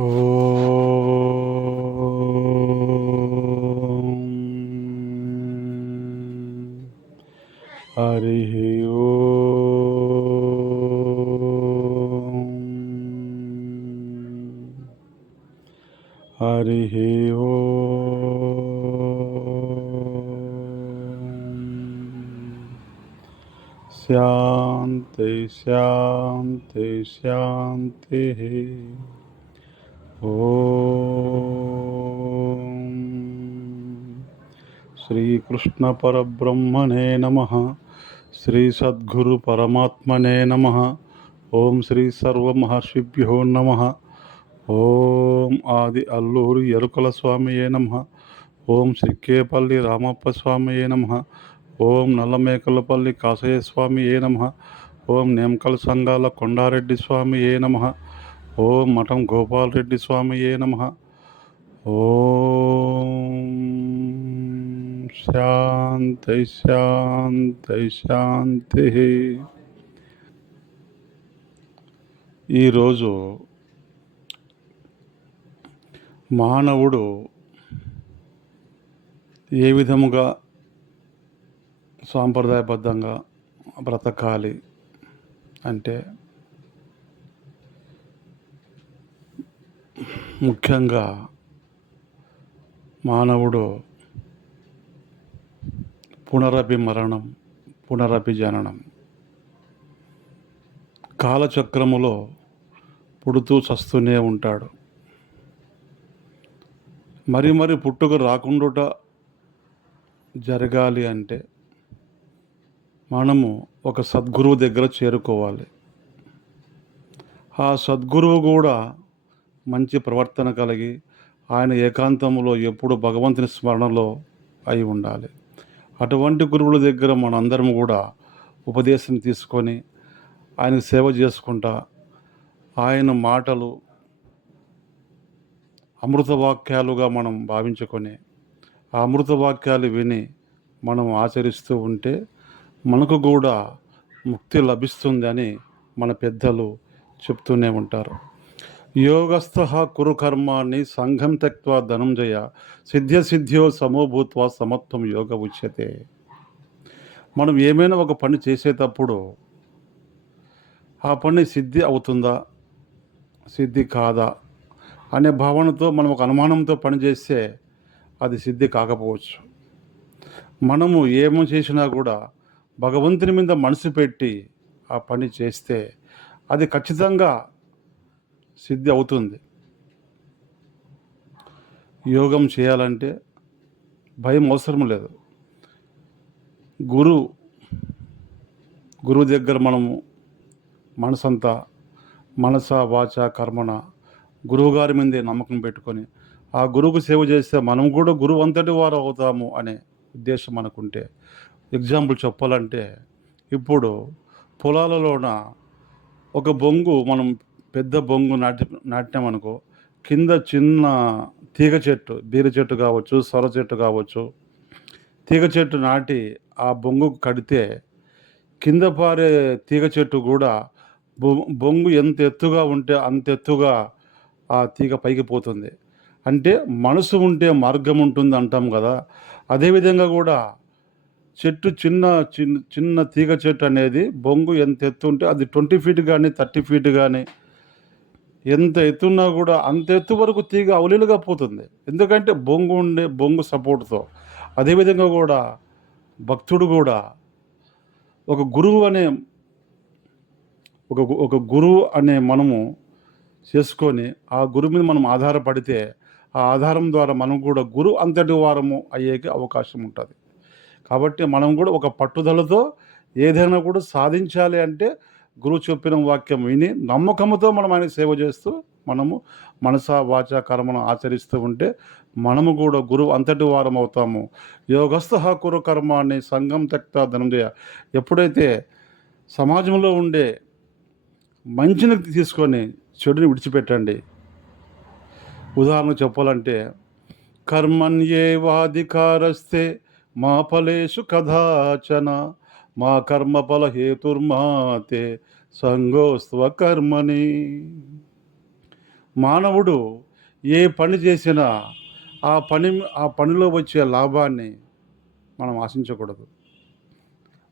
ఓం హరి ఓం హరి ఓం శాంతి శాంతి శాంతి. ఓం శ్రీకృష్ణ పరబ్రహ్మణే నమః. శ్రీ సద్గురు పరమాత్మనే నమః. ఓం శ్రీ సర్వమహర్షిభ్యో నమః. ఓం ఆది అల్లూరి ఎరుకల స్వామియే నమః. ఓం శ్రీకేపల్లి రామప్ప స్వామియే నమః. ఓం నల్లమేకలపల్లి కాసయ్య స్వామియే నమః. ఓం నేమకల్ సంఘాల కొండారెడ్డి స్వామియే నమః. ఓం మఠం గోపాల్ రెడ్డి స్వామియే నమః. ఓం శాంతి శాంతి శాంతి. ఈరోజు మానవుడు ఏ విధముగా సాంప్రదాయబద్ధంగా బ్రతకాలి అంటే, ముఖ్యంగా మానవుడు పునరపి మరణం, పునరపి జననం, కాలచక్రములో పుడుతూ చస్తూనే ఉంటాడు. మరి పుట్టుక రాకుండా జరగాలి అంటే మనము ఒక సద్గురువు దగ్గర చేరుకోవాలి. ఆ సద్గురువు కూడా మంచి ప్రవర్తన కలిగి ఆయన ఏకాంతంలో ఎప్పుడు భగవంతుని స్మరణలో అయి ఉండాలి. అటువంటి గురువుల దగ్గర మనందరం కూడా ఉపదేశం తీసుకొని ఆయనకు సేవ చేసుకుంటా ఆయన మాటలు అమృతవాక్యాలుగా మనం భావించుకొని ఆ అమృతవాక్యాలు విని మనం ఆచరిస్తూ ఉంటే మనకు కూడా ముక్తి లభిస్తుందని మన పెద్దలు చెప్తూనే ఉంటారు. యోగస్థః కురు కర్మాణి సంఘం త్యక్త్వా ధనంజయ సిద్ధ్యో సమోభూత్వా సమత్వం యోగ ఉచ్యతే. మనం ఏమైనా ఒక పని చేసేటప్పుడు ఆ పని సిద్ధి అవుతుందా, సిద్ధి కాదా అనే భావనతో మనం ఒక అనుమానంతో పనిచేస్తే అది సిద్ధి కాకపోవచ్చు. మనము ఏమో చేసినా కూడా భగవంతుని మీద మనసు పెట్టి ఆ పని చేస్తే అది ఖచ్చితంగా సిద్ధి అవుతుంది. యోగం చేయాలంటే భయం అవసరం లేదు. గురువు దగ్గర మనము మనసంతా మనస వాచ కర్మణ గురువుగారి మీదే నమ్మకం పెట్టుకొని ఆ గురువుకు సేవ చేస్తే మనం కూడా గురువు అంతటి వారు అవుతాము అనే ఉద్దేశం మనకుంటే, ఎగ్జాంపుల్ చెప్పాలంటే, ఇప్పుడు పొలాలలోన ఒక బొంగు మనం పెద్ద బొంగు నాటినామనుకో, కింద చిన్న తీగ చెట్టు, బీర చెట్టు కావచ్చు, సొర చెట్టు కావచ్చు, తీగ చెట్టు నాటి ఆ బొంగుకు కడితే కింద పారే తీగ చెట్టు కూడా బొంగు ఎంత ఎత్తుగా ఉంటే అంత ఎత్తుగా ఆ తీగ పైకి పోతుంది. అంటే మనసు ఉంటే మార్గం ఉంటుంది అంటాం కదా. అదేవిధంగా కూడా చెట్టు చిన్న తీగ చెట్టు అనేది బొంగు ఎంత ఎత్తు ఉంటే అది 20 ఫీట్ కానీ 30 ఫీట్ కానీ ఎంత ఎత్తున్నా కూడా అంత ఎత్తు వరకు తీగ అవలీలుగా పోతుంది. ఎందుకంటే బొంగు సపోర్ట్తో. అదేవిధంగా కూడా భక్తుడు కూడా ఒక గురువు అనే మనము చేసుకొని ఆ గురువు మీద మనం ఆధారపడితే ఆ ఆధారం ద్వారా మనం కూడా గురువు అంతటి వారము అయ్యేకి అవకాశం ఉంటుంది. కాబట్టి మనం కూడా ఒక పట్టుదలతో ఏదైనా కూడా సాధించాలి అంటే గురువు చెప్పిన వాక్యం విని నమ్మకంతో మనం ఆయన సేవ చేస్తూ మనము మనస వాచ కర్మను ఆచరిస్తూ ఉంటే మనము కూడా గురువు అంతటి వారం అవుతాము. యోగస్థః కురు కర్మాణి సంఘం త్యక్త్వా ధనంజయ. ఎప్పుడైతే సమాజంలో ఉండే మంచిని తీసుకొని చెడుని విడిచిపెట్టండి. ఉదాహరణ చెప్పాలంటే, కర్మణ్యేవాధికారస్తే మా ఫలేషు కదాచన మా కర్మఫల హేతుర్మాతే సంగోస్త్వ కర్మణి. మానవుడు ఏ పని చేసినా ఆ పని ఆ పనిలో వచ్చే లాభాన్ని మనం ఆశించకూడదు.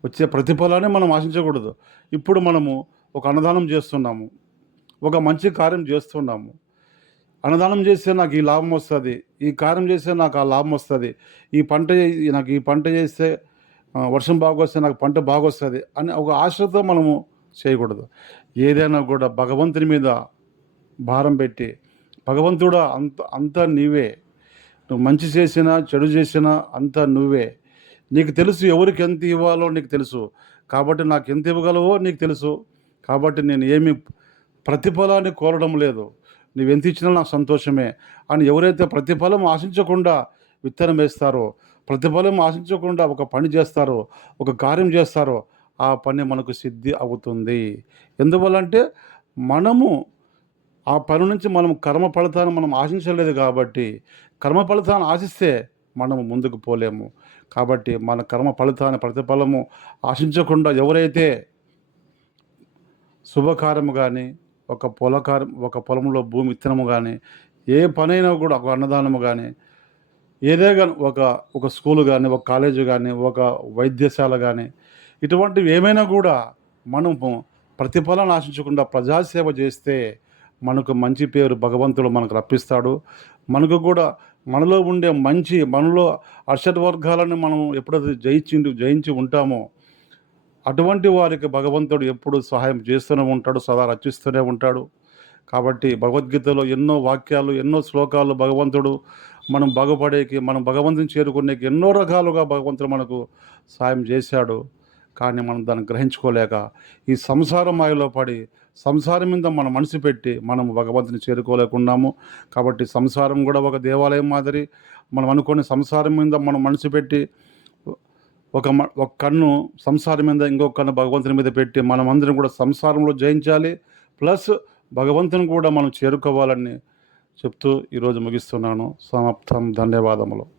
వచ్చే ప్రతిఫలాన్ని మనం ఆశించకూడదు. ఇప్పుడు మనము ఒక అన్నదానం చేస్తున్నాము. ఒక మంచి కార్యం చేస్తున్నాము. అన్నదానం చేస్తే నాకు ఈ లాభం వస్తది. ఈ కార్యం చేస్తే నాకు ఆ లాభం వస్తది. నాకు ఈ పంట చేస్తే వర్షం బాగొస్తే నాకు పంట బాగొస్తది అని ఒక ఆశతో మనము చేయకూడదు. ఏదైనా కూడా భగవంతుని మీద భారం పెట్టి, భగవంతుడా అంతా నీవే. నువ్వు మంచి చేసినా, చెడు చేసినా అంతా నువ్వే. నీకు తెలుసు ఎవరికి ఎంత ఇవ్వాలో నీకు తెలుసు. కాబట్టి నాకెంత ఇవ్వగలవో నీకు తెలుసు. కాబట్టి నేను ఏమి ప్రతిఫలాన్ని కోరడం లేదు. నువ్వెంత ఇచ్చినా నాకు సంతోషమే అని ఎవరైతే ప్రతిఫలం ఆశించకుండా విత్తనం వేస్తారో, ప్రతిఫలం ఆశించకుండా ఒక పని చేస్తారో, ఒక కార్యం చేస్తారో, ఆ పని మనకు సిద్ధి అవుతుంది. ఎందువల్లంటే మనము ఆ పని నుంచి మనం కర్మ ఫలితాన్ని మనం ఆశించలేదు కాబట్టి, కర్మ ఫలితాన్ని ఆశిస్తే మనము ముందుకు పోలేము. కాబట్టి మన కర్మ ఫలితాన్ని ప్రతిఫలము ఆశించకుండా ఎవరైతే శుభకార్యము గానీ, ఒక పొలంలో భూమి విత్తనము గానీ, ఏ పనైనా కూడా ఒక అన్నదానము గానీ, ఏదే గాని ఒక స్కూలు గానీ, ఒక కాలేజు గానీ, ఒక వైద్యశాల గానీ, ఇటువంటివి ఏమైనా కూడా మనము ప్రతిఫలాన్ని ఆశించకుండా ప్రజాసేవ చేస్తే మనకు మంచి పేరు భగవంతుడు మనకు రప్పిస్తాడు. మనకు కూడా మనలో ఉండే మనలో అర్షడ్ వర్గాలను మనం ఎప్పుడైతే జయించి ఉంటామో అటువంటి వారికి భగవంతుడు ఎప్పుడు సహాయం చేస్తూనే ఉంటాడు, సదా రక్షిస్తూనే ఉంటాడు. కాబట్టి భగవద్గీతలో ఎన్నో వాక్యాలు, ఎన్నో శ్లోకాలు భగవంతుడు మనం బాగుపడేకి, మనం భగవంతుని చేరుకునేకి ఎన్నో రకాలుగా భగవంతుడు మనకు సాయం చేశాడు. కానీ మనం దాన్ని గ్రహించుకోలేక ఈ సంసార మాయలో పడి, సంసారం మీద మన మనసు పెట్టి మనము భగవంతుని చేరుకోలేకున్నాము. కాబట్టి సంసారం కూడా ఒక దేవాలయం మాదిరి. మనం అనుకోని సంసారం మీద మనం మనసు పెట్టి ఒక కన్ను సంసారం మీద, ఇంకొక కన్ను భగవంతుని మీద పెట్టి మనమందరం కూడా సంసారంలో జయించాలి. ప్లస్ భగవంతుని కూడా మనం చేరుకోవాలని చెప్తూ ఈరోజు ముగిస్తున్నాను. సమాప్తం. ధన్యవాదములు.